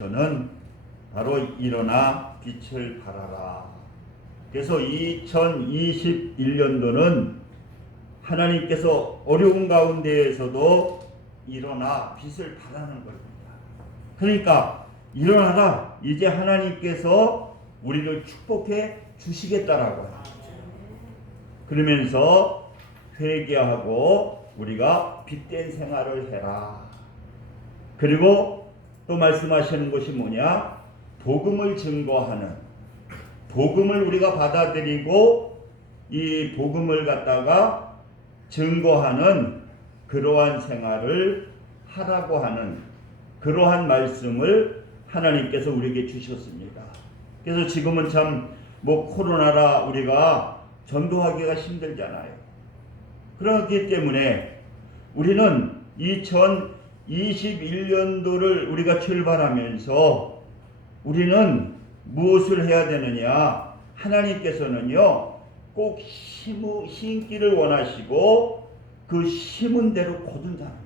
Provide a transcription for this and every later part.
저는 바로 일어나 빛을 발하라. 그래서 2021년도는 하나님께서 어려운 가운데에서도 일어나 빛을 발하는 겁니다. 그러니까 일어나라. 이제 하나님께서 우리를 축복해 주시겠다라고 합니다. 그러면서 회개하고 우리가 빛된 생활을 해라. 그리고 또 말씀하시는 것이 뭐냐? 복음을 증거하는, 복음을 우리가 받아들이고 이 복음을 갖다가 증거하는 그러한 생활을 하라고 하는 그러한 말씀을 하나님께서 우리에게 주셨습니다. 그래서 지금은 참 코로나라 우리가 전도하기가 힘들잖아요. 그렇기 때문에 우리는 2021년도를 우리가 출발하면서 우리는 무엇을 해야 되느냐? 하나님께서는요 꼭 심기를 원하시고 그 심은 대로 거둔다는 거예요.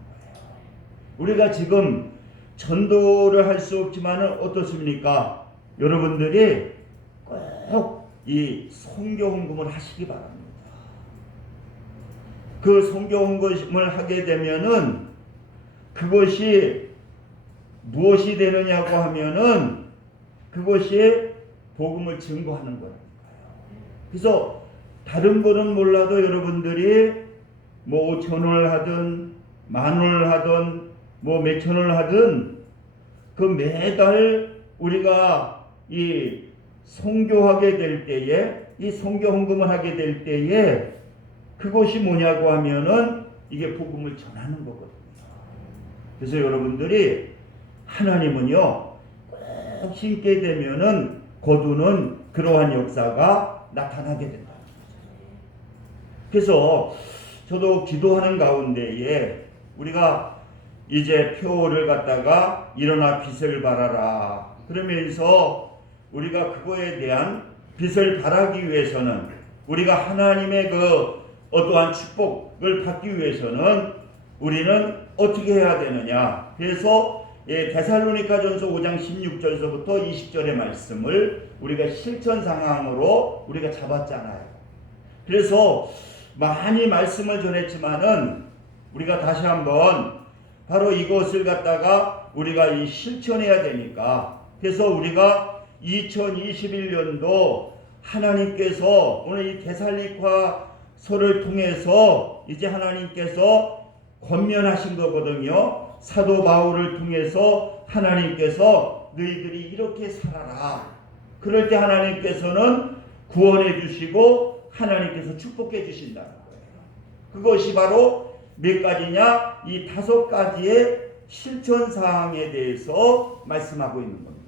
우리가 지금 전도를 할 수 없지만은 어떻습니까? 여러분들이 꼭 이 선교 헌금을 하시기 바랍니다. 그 선교 헌금을 하게 되면은 그것이 무엇이 되느냐고 하면은 그것이 복음을 증거하는 거예요. 그래서 다른 거는 몰라도 여러분들이 5,000원을 하든 10,000원을 하든 몇천 원을 하든 그 매달 우리가 이 선교하게 될 때에 이 선교 헌금을 하게 될 때에 그것이 뭐냐고 하면은 이게 복음을 전하는 거거든요. 그래서 여러분들이 하나님은요 꼭 심게 되면은 거두는 그러한 역사가 나타나게 된다. 그래서 저도 기도하는 가운데에 우리가 이제 표를 갖다가 일어나 빛을 발하라 그러면서 우리가 그거에 대한 빛을 발하기 위해서는 우리가 하나님의 그 어떠한 축복을 받기 위해서는 우리는 어떻게 해야 되느냐? 그래서 데살로니가전서 5장 16절서부터 20절의 말씀을 우리가 실천 상황으로 우리가 잡았잖아요. 그래서 많이 말씀을 전했지만은 우리가 다시 한번 바로 이것을 갖다가 우리가 이 실천해야 되니까 그래서 우리가 2021년도 하나님께서 오늘 이 데살로니가서를 통해서 이제 하나님께서 권면하신 거거든요. 사도 바울을 통해서 하나님께서 너희들이 이렇게 살아라. 그럴 때 하나님께서는 구원해 주시고 하나님께서 축복해 주신다는 거예요. 그것이 바로 몇 가지냐? 이 5가지의 실천 사항에 대해서 말씀하고 있는 겁니다.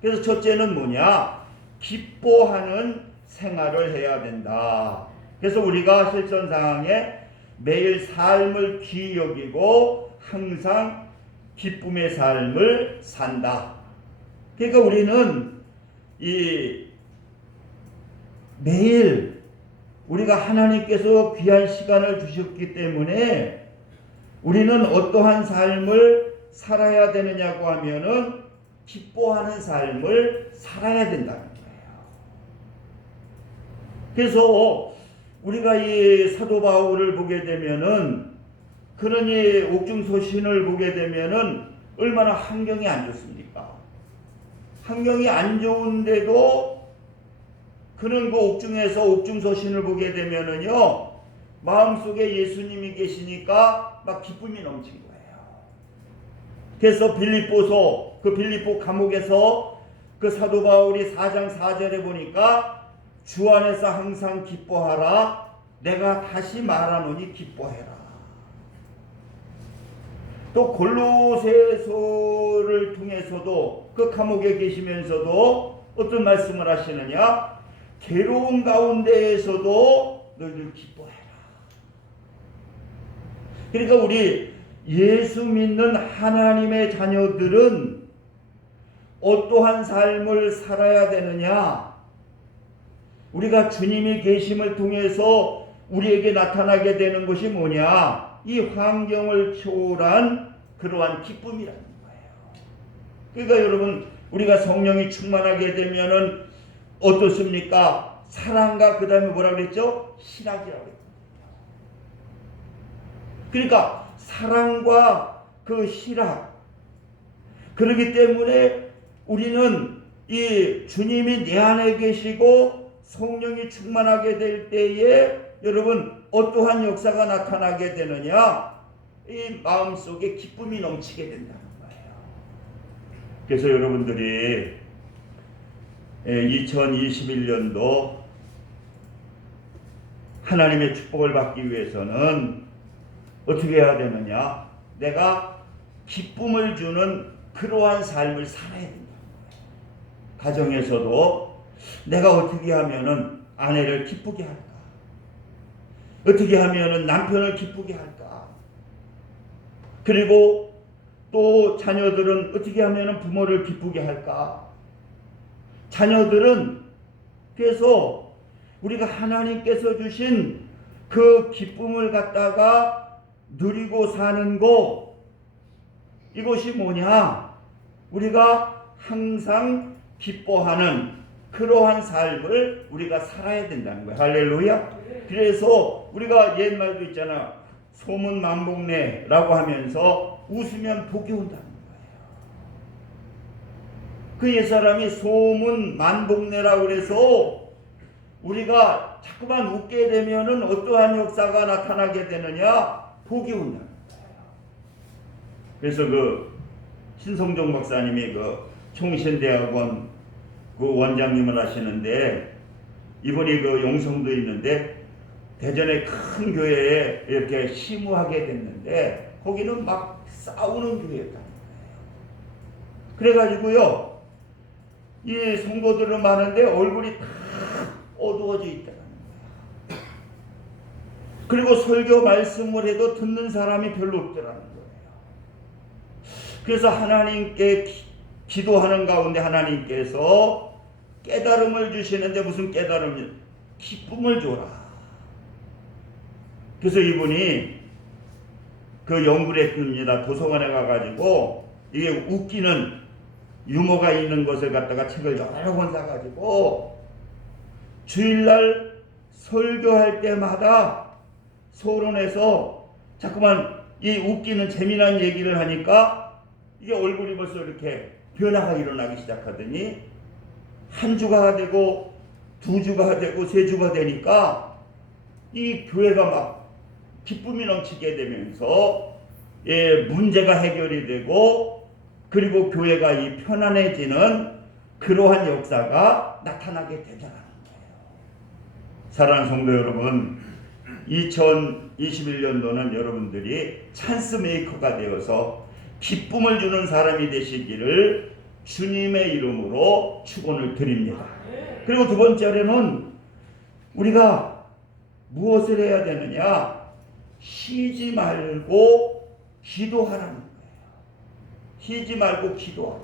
그래서 첫째는 뭐냐? 기뻐하는 생활을 해야 된다. 그래서 우리가 실천 사항에 매일 삶을 귀히 여기고 항상 기쁨의 삶을 산다. 그러니까 우리는 이 매일 우리가 하나님께서 귀한 시간을 주셨기 때문에 우리는 어떠한 삶을 살아야 되느냐고 하면은 기뻐하는 삶을 살아야 된다는 거예요. 그래서 우리가 이 사도 바울을 보게 되면은 그런 이 옥중서신을 보게 되면은 얼마나 환경이 안 좋습니까? 환경이 안 좋은데도 그런 그 옥중에서 옥중서신을 보게 되면은요 마음속에 예수님이 계시니까 막 기쁨이 넘친 거예요. 그래서 빌립보서 그 빌립보 감옥에서 그 사도 바울이 4장 4절에 보니까 주 안에서 항상 기뻐하라. 내가 다시 말하노니 기뻐해라. 또 골로새서를 통해서도 그 감옥에 계시면서도 어떤 말씀을 하시느냐? 괴로운 가운데에서도 너희들 기뻐해라. 그러니까 우리 예수 믿는 하나님의 자녀들은 어떠한 삶을 살아야 되느냐? 우리가 주님이 계심을 통해서 우리에게 나타나게 되는 것이 뭐냐? 이 환경을 초월한 그러한 기쁨이라는 거예요. 그러니까 여러분, 우리가 성령이 충만하게 되면은 어떻습니까? 사랑과 그 다음에 뭐라 그랬죠? 신학이라고 했죠. 그러니까 사랑과 그 신학. 그렇기 때문에 우리는 이 주님이 내 안에 계시고 성령이 충만하게 될 때에 여러분 어떠한 역사가 나타나게 되느냐? 이 마음속에 기쁨이 넘치게 된다는 거예요. 그래서 여러분들이 2021년도 하나님의 축복을 받기 위해서는 어떻게 해야 되느냐? 내가 기쁨을 주는 그러한 삶을 살아야 된다. 가정에서도 내가 어떻게 하면은 아내를 기쁘게 할까? 어떻게 하면은 남편을 기쁘게 할까? 그리고 또 자녀들은 어떻게 하면은 부모를 기쁘게 할까? 자녀들은 그래서 우리가 하나님께서 주신 그 기쁨을 갖다가 누리고 사는 거, 이것이 뭐냐? 우리가 항상 기뻐하는 그러한 삶을 우리가 살아야 된다는 거예요. 할렐루야. 그래서 우리가 옛말도 있잖아. 소문 만복내라고 하면서 웃으면 복이 온다는 거예요. 그 옛사람이 소문 만복내라고 그래서 우리가 자꾸만 웃게 되면은 어떠한 역사가 나타나게 되느냐? 복이 온다는 거예요. 그래서 그 신성종 박사님이 그 총신대학원 그 원장님을 하시는데, 이분이 그 용성도 있는데 대전의 큰 교회에 이렇게 시무하게 됐는데 거기는 막 싸우는 교회였다는 거예요. 그래가지고요, 이 성도들은 많은데 얼굴이 다 어두워져 있다는 거예요. 그리고 설교 말씀을 해도 듣는 사람이 별로 없더라는 거예요. 그래서 하나님께 기도하는 가운데 하나님께서 깨달음을 주시는데, 무슨 깨달음이? 기쁨을 줘라. 그래서 이분이 그 연구를 했습니다. 도서관에 가가지고 이게 웃기는 유머가 있는 것을 갖다가 책을 여러 권 사가지고 주일날 설교할 때마다 서론에서 자꾸만 이 웃기는 재미난 얘기를 하니까 이게 얼굴이 벌써 이렇게 변화가 일어나기 시작하더니 한 주가 되고 두 주가 되고 세 주가 되니까 이 교회가 막 기쁨이 넘치게 되면서 문제가 해결이 되고, 그리고 교회가 이 편안해지는 그러한 역사가 나타나게 되잖아요. 사랑하는 성도 여러분, 2021년도는 여러분들이 찬스 메이커가 되어서 기쁨을 주는 사람이 되시기를 주님의 이름으로 축원을 드립니다. 그리고 두 번째로는 우리가 무엇을 해야 되느냐? 쉬지 말고 기도하라는 거예요. 쉬지 말고 기도하라.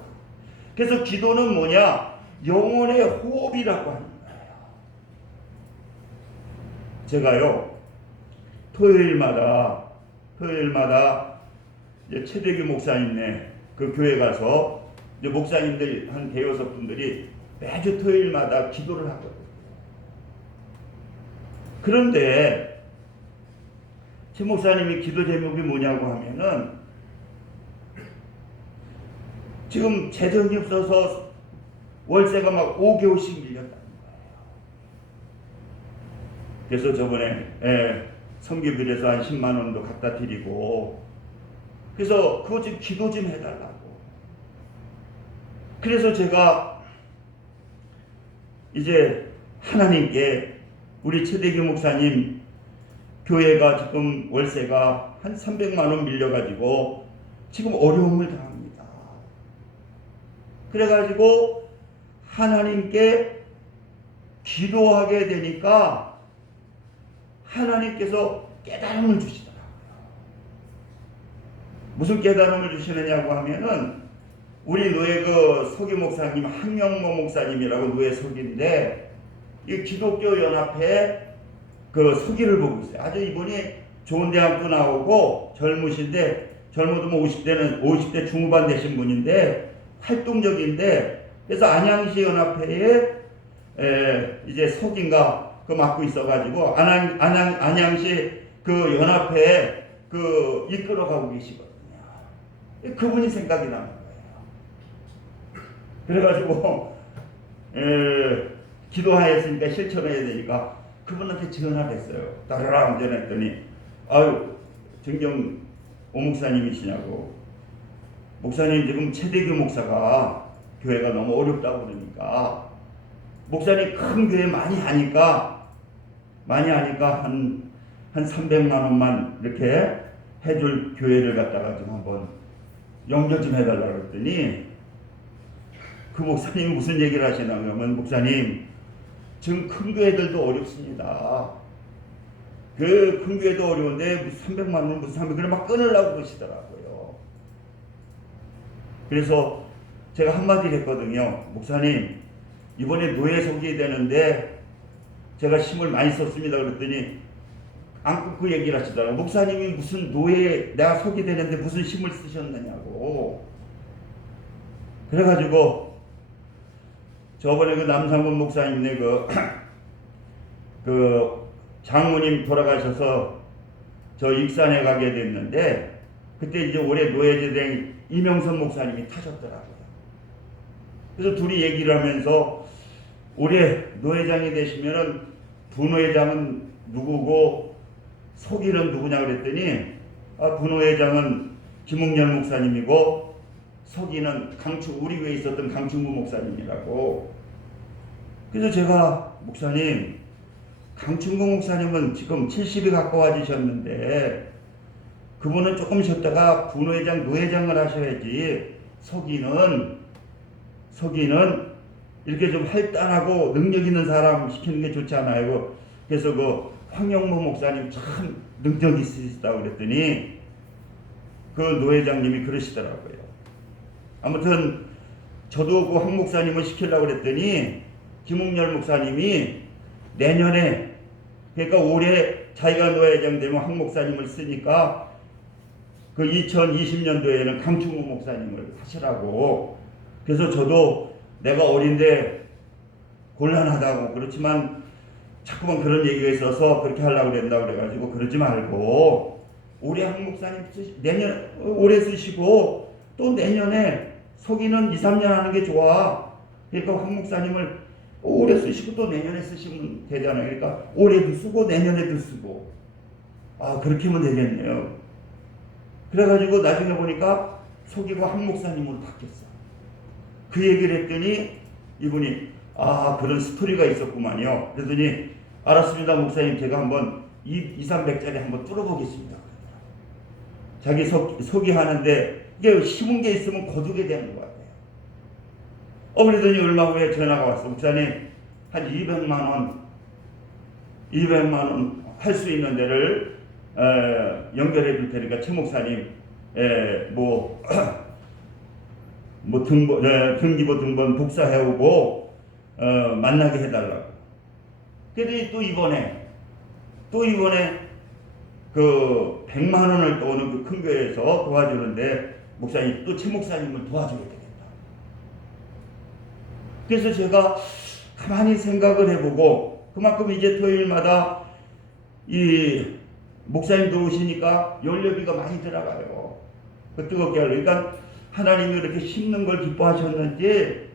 그래서 기도는 뭐냐? 영혼의 호흡이라고 하는 거예요. 제가요, 토요일마다 이제 최대규 목사님네 그 교회 가서 이제 목사님들 한 대여섯 분들이 매주 토요일마다 기도를 하거든요. 그런데 최 목사님이 기도 제목이 뭐냐고 하면은 지금 재정이 없어서 월세가 막 5개월씩 밀렸다는 거예요. 그래서 저번에 성교비에서 한 10만 원도 갖다 드리고, 그래서 그거 좀 기도 좀 해달라고. 그래서 제가 이제 하나님께 우리 최대규 목사님 교회가 지금 월세가 한 300만 원 밀려가지고 지금 어려움을 당합니다. 그래가지고 하나님께 기도하게 되니까 하나님께서 깨달음을 주시더라고요. 무슨 깨달음을 주시느냐고 하면은 우리 노예 그 서기 목사님 한명모 목사님이라고 노예 서기인데, 이 기독교 연합회 그 서기를 보고 있어요. 아주 이분이 좋은 대학도 나오고 젊으신데, 젊어도 뭐 50대 중후반 되신 분인데 활동적인데, 그래서 안양시 연합회에 이제 석인가 그 맡고 있어가지고 안양시 그 연합회에 그 이끌어가고 계시거든요. 그분이 생각이 나는 거예요. 그래가지고 기도하였으니까 실천해야 되니까 그분한테 전화를 했어요. 따라랑 전화했더니 아유 정경 오목사님이시냐고. 목사님 지금 최대규 목사가 교회가 너무 어렵다고 그러니까 목사님 큰 교회 많이 하니까 한 300만 원만 이렇게 해줄 교회를 갖다가 좀 한번 연결 좀 해달라고 했더니 그 목사님이 무슨 얘기를 하시나 그러면 목사님 지금 큰 교회들도 어렵습니다. 그 큰 교회도 어려운데 무슨 300만 원 무슨 300을 막 끊으려고 그러시더라고요. 그래서 제가 한마디를 했거든요. 목사님 이번에 노예 속이 되는데 제가 힘을 많이 썼습니다. 그랬더니 안 끊고 얘기를 하시더라고요. 목사님이 무슨 노예 내가 속이 되는데 무슨 힘을 쓰셨느냐고. 그래가지고 저번에 그 남상문 목사님네 그 장모님 돌아가셔서 저 익산에 가게 됐는데 그때 이제 올해 노예제된 이명선 목사님이 타셨더라고요. 그래서 둘이 얘기를 하면서 올해 노회장이 되시면은 부노회장은 누구고 속이는 누구냐 그랬더니 부노회장은 김웅열 목사님이고 서기는 우리 교회에 있었던 강충구 목사님이라고. 그래서 제가 목사님 강충구 목사님은 지금 70이 가까워지셨는데 그분은 조금 쉬었다가 부노회장 노회장을 하셔야지 서기는 이렇게 좀 활달하고 능력 있는 사람 시키는 게 좋지 않아요. 그래서 그 황영무 목사님 참 능력 있으시다고 그랬더니 그 노회장님이 그러시더라고요. 아무튼 저도 그 황 목사님을 시키려고 그랬더니 김웅열 목사님이 내년에 그러니까 올해 자기가 노회장 되면 황 목사님을 쓰니까 그 2020년도에는 강충구 목사님을 하시라고. 그래서 저도 내가 어린데 곤란하다고 그렇지만 자꾸만 그런 얘기가 있어서 그렇게 하려고 그랬다고 그래가지고 그러지 말고 올해 황 목사님 내년 올해 쓰시고 또 내년에 서기는 2, 3년 하는 게 좋아. 그러니까 황 목사님을 올해 쓰시고 또 내년에 쓰시면 되잖아요. 그러니까 올해도 쓰고 내년에도 쓰고 그렇게 하면 되겠네요. 그래가지고 나중에 보니까 서기가 황 목사님으로 바뀌었어. 그 얘기를 했더니 이분이 그런 스토리가 있었구만요. 그랬더니 알았습니다 목사님 제가 한번 200~300짜리 한번 뚫어보겠습니다. 자기 속이 하는데 이게 심은 게 있으면 거두게 되는 것 같아요. 그러더니 얼마 후에 전화가 왔어. 목사님 한 200만 원 할 수 있는 데를 연결해 줄 테니까 최 목사님 등기부 등본 복사해오고 만나게 해달라고. 그랬더니 또 이번에 그 100만 원을 또 오는 그 큰 교회에서 도와주는데 목사님 또 최 목사님을 도와줘야 되겠다. 그래서 제가 가만히 생각을 해보고 그만큼 이제 토요일마다 이 목사님 들어오시니까 연료비가 많이 들어가요. 그 뜨겁게 하려. 그러니까 하나님이 이렇게 심는 걸 기뻐하셨는지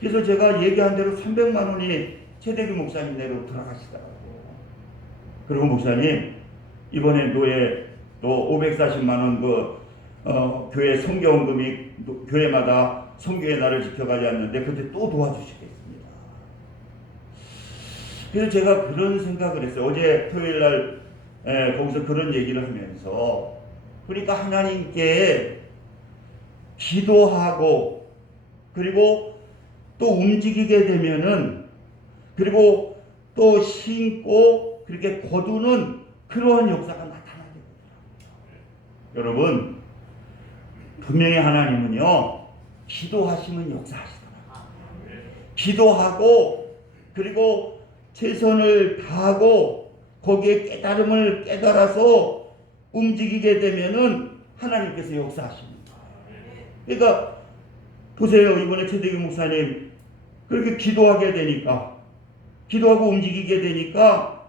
그래서 제가 얘기한 대로 300만 원이 최대규 목사님 내로 들어가시더라고요. 그리고 목사님 이번에 노예 또 540만 원 교회 선교원금이 교회마다 선교의 날을 지켜가지 않는데 그때 또 도와주시겠습니다. 그래서 제가 그런 생각을 했어요. 어제 토요일날 거기서 그런 얘기를 하면서 그러니까 하나님께 기도하고 그리고 또 움직이게 되면은 그리고 또 신고 그렇게 거두는 그러한 역사가 나타나게 되더라고요. 여러분 분명히 하나님은요 기도하시면 역사하시더라고요. 기도하고 그리고 최선을 다하고 거기에 깨달음을 깨달아서 움직이게 되면은 하나님께서 역사하십니다. 그러니까 보세요. 이번에 최대규 목사님 그렇게 기도하게 되니까, 기도하고 움직이게 되니까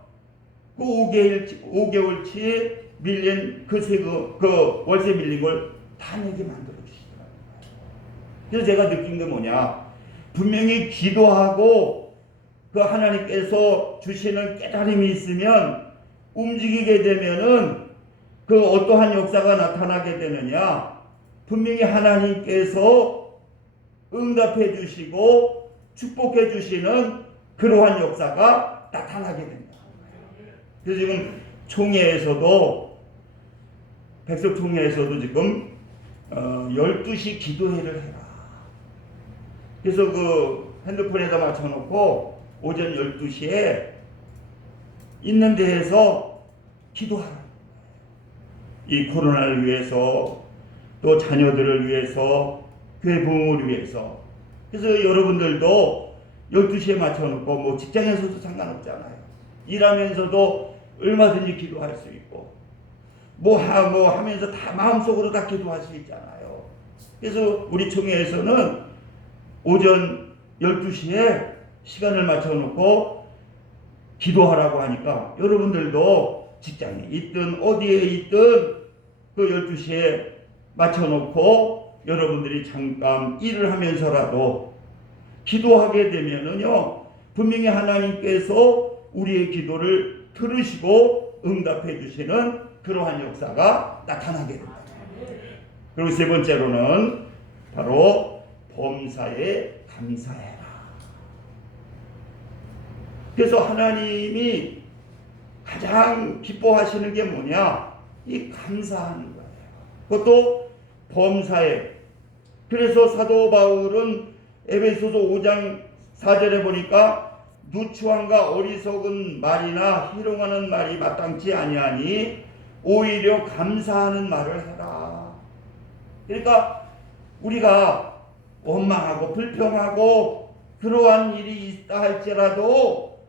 그 5개월치 밀린 그 월세 밀린 걸 다 내게 만들어 주시더라고요. 그래서 제가 느낀 게 뭐냐, 분명히 기도하고 그 하나님께서 주시는 깨달음이 있으면 움직이게 되면은 그 어떠한 역사가 나타나게 되느냐, 분명히 하나님께서 응답해 주시고 축복해 주시는 그러한 역사가 나타나게 된다. 그래서 지금 총회에서도, 백석 총회에서도 지금 12시 기도회를 해라. 그래서 그 핸드폰에다 맞춰놓고 오전 12시에 있는 데에서 기도하라. 이 코로나를 위해서, 또 자녀들을 위해서, 교회 부흥을 위해서. 그래서 여러분들도 12시에 맞춰놓고, 뭐 직장에서도 상관없잖아요. 일하면서도 얼마든지 기도할 수 있고, 뭐 하면서 다 마음속으로 다 기도할 수 있잖아요. 그래서 우리 총회에서는 오전 12시에 시간을 맞춰놓고 기도하라고 하니까, 여러분들도 직장에 있든 어디에 있든 그 12시에 맞춰놓고 여러분들이 잠깐 일을 하면서라도 기도하게 되면은요, 분명히 하나님께서 우리의 기도를 들으시고 응답해 주시는 그러한 역사가 나타나게 됩니다. 그리고 세 번째로는 바로 범사에 감사해라. 그래서 하나님이 가장 기뻐하시는 게 뭐냐? 이 감사하는 거예요. 그것도 범사에. 그래서 사도 바울은 에베소서 5장 4절에 보니까 누추함과 어리석은 말이나 희롱하는 말이 마땅치 아니하니 오히려 감사하는 말을 해라. 그러니까 우리가 원망하고 불평하고 그러한 일이 있다 할지라도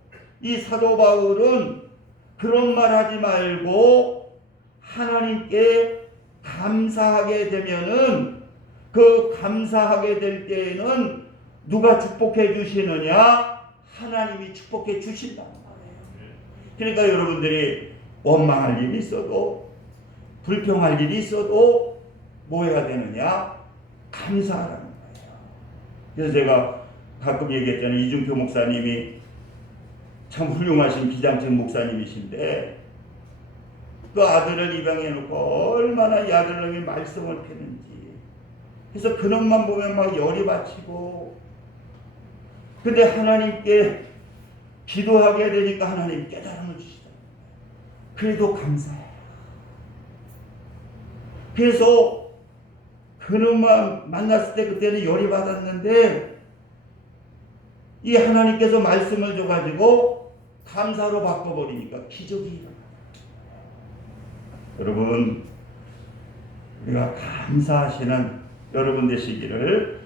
이 사도 바울은 그런 말 하지 말고 하나님께 감사하게 되면은, 그 감사하게 될 때에는 누가 축복해 주시느냐? 하나님이 축복해 주신다는 거예요. 그러니까 여러분들이 원망할 일이 있어도, 불평할 일이 있어도 뭐 해야 되느냐? 감사하라는 거예요. 그래서 제가 가끔 얘기했잖아요. 이준표 목사님이 참 훌륭하신 기장청 목사님이신데, 그 아들을 입양해 놓고 얼마나 이 아들놈이 말씀을 펴는지. 그래서 그놈만 보면 막 열이 받치고, 근데 하나님께 기도하게 되니까 하나님 깨달음을 주시잖아요. 그래도 감사해요. 그래서 그놈만 만났을 때 그때는 열이 받았는데, 이 하나님께서 말씀을 줘가지고 감사로 바꿔버리니까 기적이 일어나요. 여러분, 우리가 감사하시는 여러분 되시기를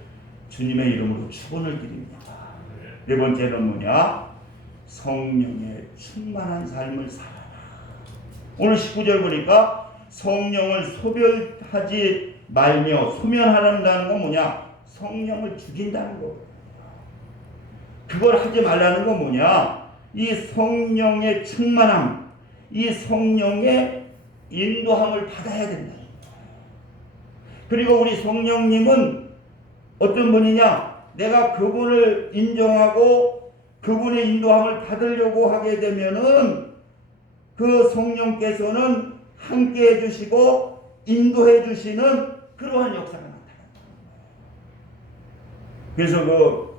주님의 이름으로 축원을 드립니다. 네 번째는 뭐냐? 성령의 충만한 삶을 살아라. 오늘 19절 보니까 성령을 소멸하지 말며, 소멸하는다는 건 뭐냐? 성령을 죽인다는 거. 그걸 하지 말라는 건 뭐냐? 이 성령의 충만함, 이 성령의 인도함을 받아야 된다. 그리고 우리 성령님은 어떤 분이냐? 내가 그분을 인정하고 그분의 인도함을 받으려고 하게 되면은 그 성령께서는 함께 해주시고 인도해 주시는 그러한 역사가 나타납니다. 그래서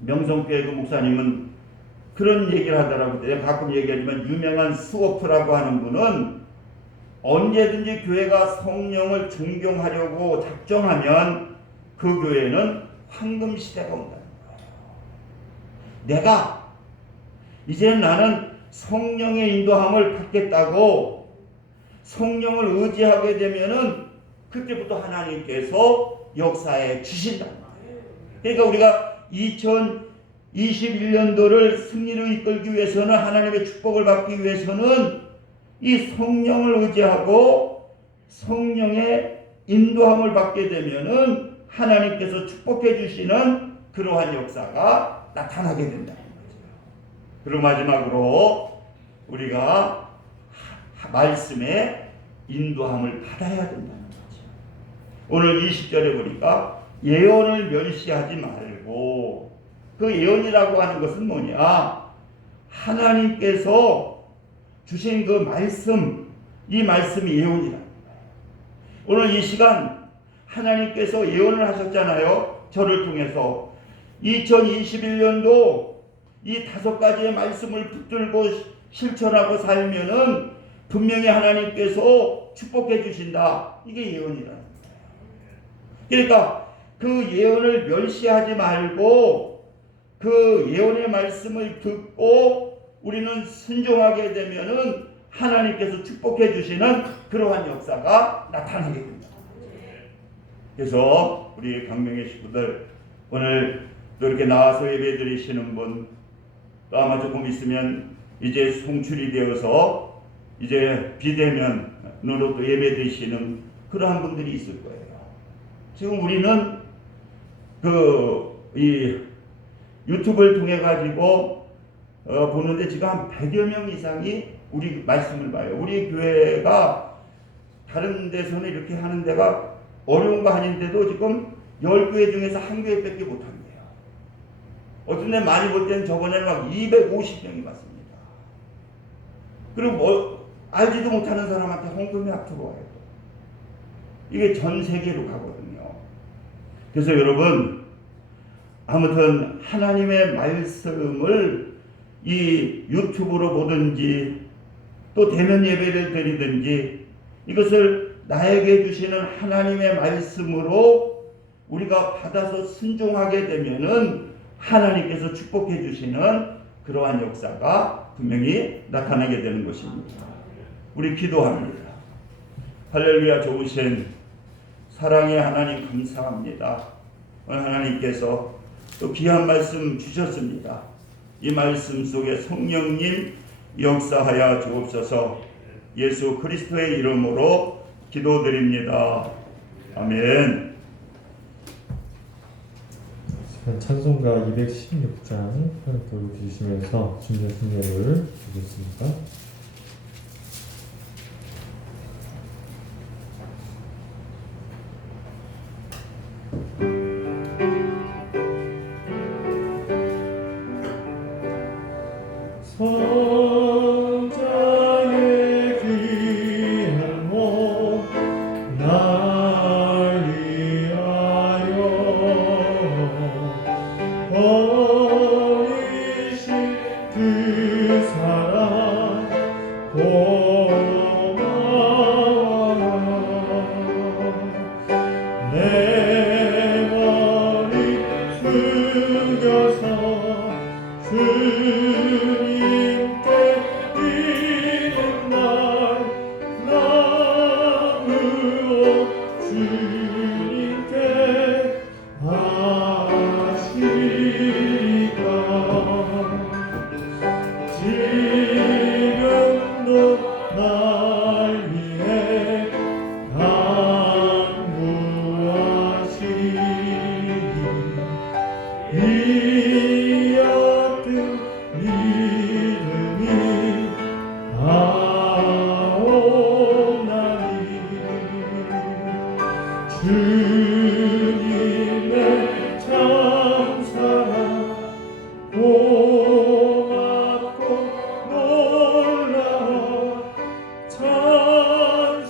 명성교회 그 목사님은 그런 얘기를 하더라고요. 제가 가끔 얘기하지만 유명한 스워프라고 하는 분은 언제든지 교회가 성령을 존경하려고 작정하면 그 교회는 황금 시대가 온다는 거예요. 내가 이제는 나는 성령의 인도함을 받겠다고 성령을 의지하게 되면은 그때부터 하나님께서 역사에 주신다는 거예요. 그러니까 우리가 2021년도를 승리로 이끌기 위해서는, 하나님의 축복을 받기 위해서는 이 성령을 의지하고 성령의 인도함을 받게 되면은 하나님께서 축복해 주시는 그러한 역사가 나타나게 된다는 거죠. 그리고 마지막으로 우리가 말씀의 인도함을 받아야 된다는 거죠. 오늘 20절에 보니까 예언을 멸시하지 말고, 그 예언이라고 하는 것은 뭐냐? 하나님께서 주신 그 말씀, 이 말씀이 예언이라는 거예요. 오늘 이 시간 하나님께서 예언을 하셨잖아요. 저를 통해서 2021년도 이 5가지의 말씀을 붙들고 실천하고 살면은 분명히 하나님께서 축복해 주신다. 이게 예언이라는 거예요. 그러니까 그 예언을 멸시하지 말고 그 예언의 말씀을 듣고 우리는 순종하게 되면은 하나님께서 축복해 주시는 그러한 역사가 나타나게 됩니다. 그래서 우리 강명의 식구들, 오늘 또 이렇게 나와서 예배 드리시는 분, 또 아마 조금 있으면 이제 송출이 되어서 이제 비대면으로 또 예배 드리시는 그러한 분들이 있을 거예요. 지금 우리는 이 유튜브를 통해 가지고 보는데 지금 한 100여 명 이상이 우리 말씀을 봐요. 우리 교회가 다른 데서는 이렇게 하는 데가 어려운 거 아닌데도 지금 10교회 중에서 한 교회밖에 못한대요. 어떤 데 많이 볼 때는 저번에는 막 250명이 봤습니다. 그리고 알지도 못하는 사람한테 헌금이 막 들어와요. 이게 전 세계로 가거든요. 그래서 여러분, 아무튼 하나님의 말씀을 이 유튜브로 보든지 또 대면 예배를 드리든지 이것을 나에게 주시는 하나님의 말씀으로 우리가 받아서 순종하게 되면은 하나님께서 축복해 주시는 그러한 역사가 분명히 나타나게 되는 것입니다. 우리 기도합니다. 할렐루야. 좋으신 사랑의 하나님 감사합니다. 오늘 하나님께서 또 귀한 말씀 주셨습니다. 이 말씀 속에 성령님 역사하여 주옵소서. 예수 그리스도의 이름으로 기도드립니다. 아멘. 찬송가 216장 하나님 주시면서 주님의 승리를 주겠습니다. 성자의 귀한 몸 날 위하여 버리신 그 사랑 고마워요. 내 머리 숙여서 주님께 드리는 날 나무로 주님께 하시리까. 지금도 날 위해 간구하시니 이 같은 믿음이 아오나니 주님의 참사랑 고맙고 놀라워 찬송과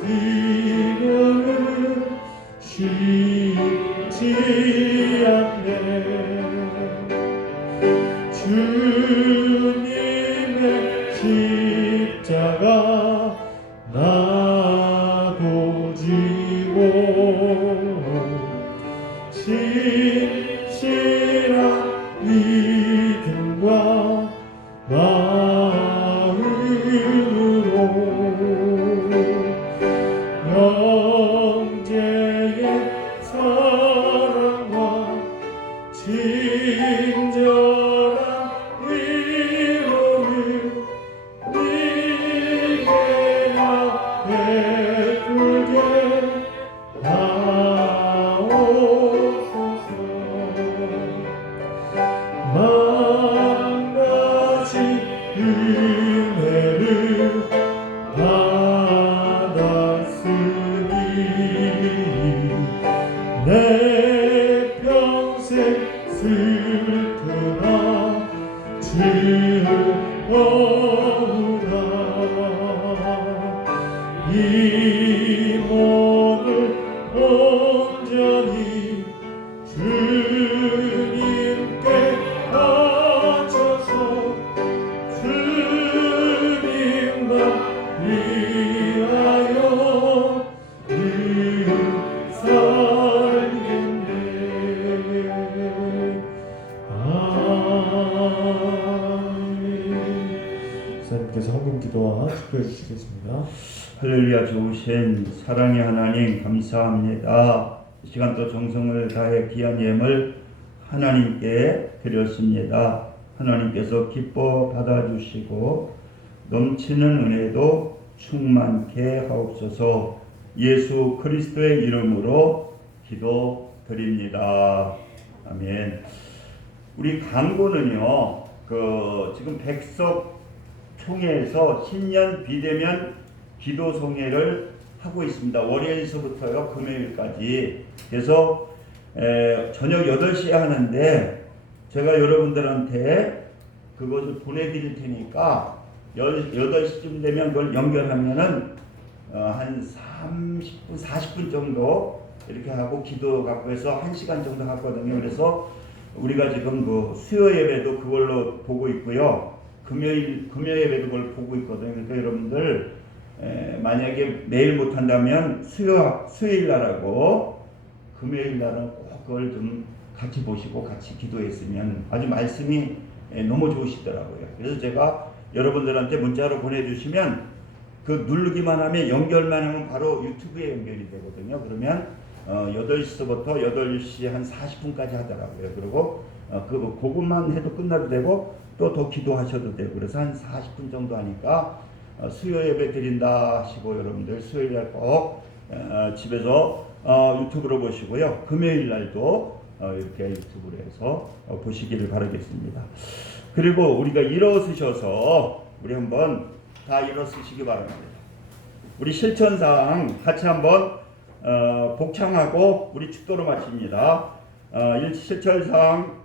기도는 쉽지 않네. 주님의 십자가 나도 지고 진실한 믿음과 마음으로 형제의 사랑 내 평생 슬프나 즐거우나 이 몸을 온전히 주님께 바쳐서 주님만 위하여 늘 살겠네. 아멘. 목사님께서 헌금 기도와 축도해 주시겠습니다. 할렐루야. 좋으신 사랑의 하나님 감사합니다. 이 시간 또 정성을 다해 귀한 예물 하나님께 드렸습니다. 하나님께서 기뻐 받아주시고 넘치는 은혜도 충만케 하옵소서. 예수 그리스도의 이름으로 기도드립니다. 아멘. 우리 강구는요, 지금 백석총회에서 신년 비대면 기도송회를 하고 있습니다. 월요일서부터요 금요일까지. 그래서 저녁 8시에 하는데 제가 여러분들한테 그것을 보내드릴 테니까 8시쯤 되면 그걸 연결하면은 한 30분, 40분 정도 이렇게 하고 기도 갖고 해서 1시간 정도 하거든요. 그래서 우리가 지금 그 수요 예배도 그걸로 보고 있고요. 금요 예배도 그걸 보고 있거든요. 그러니까 여러분들 만약에 내일 못한다면 수요일 날하고 금요일 날은 꼭 그걸 좀 같이 보시고 같이 기도했으면 아주 말씀이 너무 좋으시더라고요. 그래서 제가 여러분들한테 문자로 보내주시면 그 누르기만 하면 연결만 하면 바로 유튜브에 연결이 되거든요. 그러면 8시부터 8시 한 40분까지 하더라고요. 그리고 그것만 해도 끝나도 되고 또 더 기도하셔도 되고 그래서 한 40분 정도 하니까 수요 예배 드린다 하시고 여러분들 수요일 날 꼭 집에서 유튜브로 보시고요. 금요일 날도 이렇게 유튜브로 해서 보시기를 바라겠습니다. 그리고 우리가 일어서셔서 우리 한번 다 일어서시기 바랍니다. 우리 실천사항 같이 한번 복창하고 우리 축도로 마칩니다. 실천사항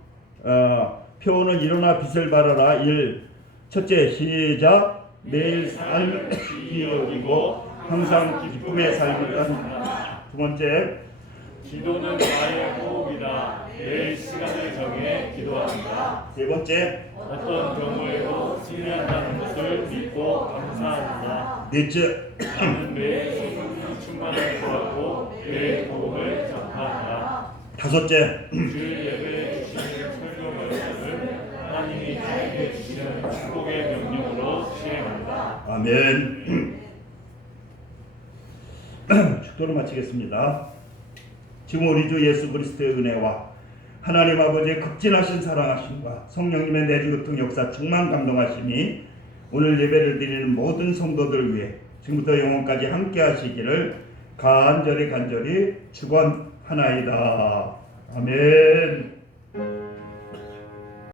표는 일어나 빛을 발하라. 1. 첫째 시작. 매일 삶을 기억이고 항상 기쁨의 삶이다. 두 번째 기도는 나의 호흡이다. 매일 시간을 정해 기도한다. 세 번째 어떤 경우에도 승리한다는 것을 믿고 감사한다. 넷째 나는 매일 성령 충만을 구하고 매일 복음을 전파한다. 다섯째 주일 예배에 주시는 설교 말씀을 하나님이 나에게 주시는 축복의 명령으로 시행한다. 아멘. 축도를 마치겠습니다. 지금 우리 주 예수 그리스도의 은혜와 하나님 아버지의 극진하신 사랑하심과 성령님의 내주같은 역사 충만 감동하심이 오늘 예배를 드리는 모든 성도들을 위해 지금부터 영원까지 함께 하시기를 간절히 축원하나이다. 아멘.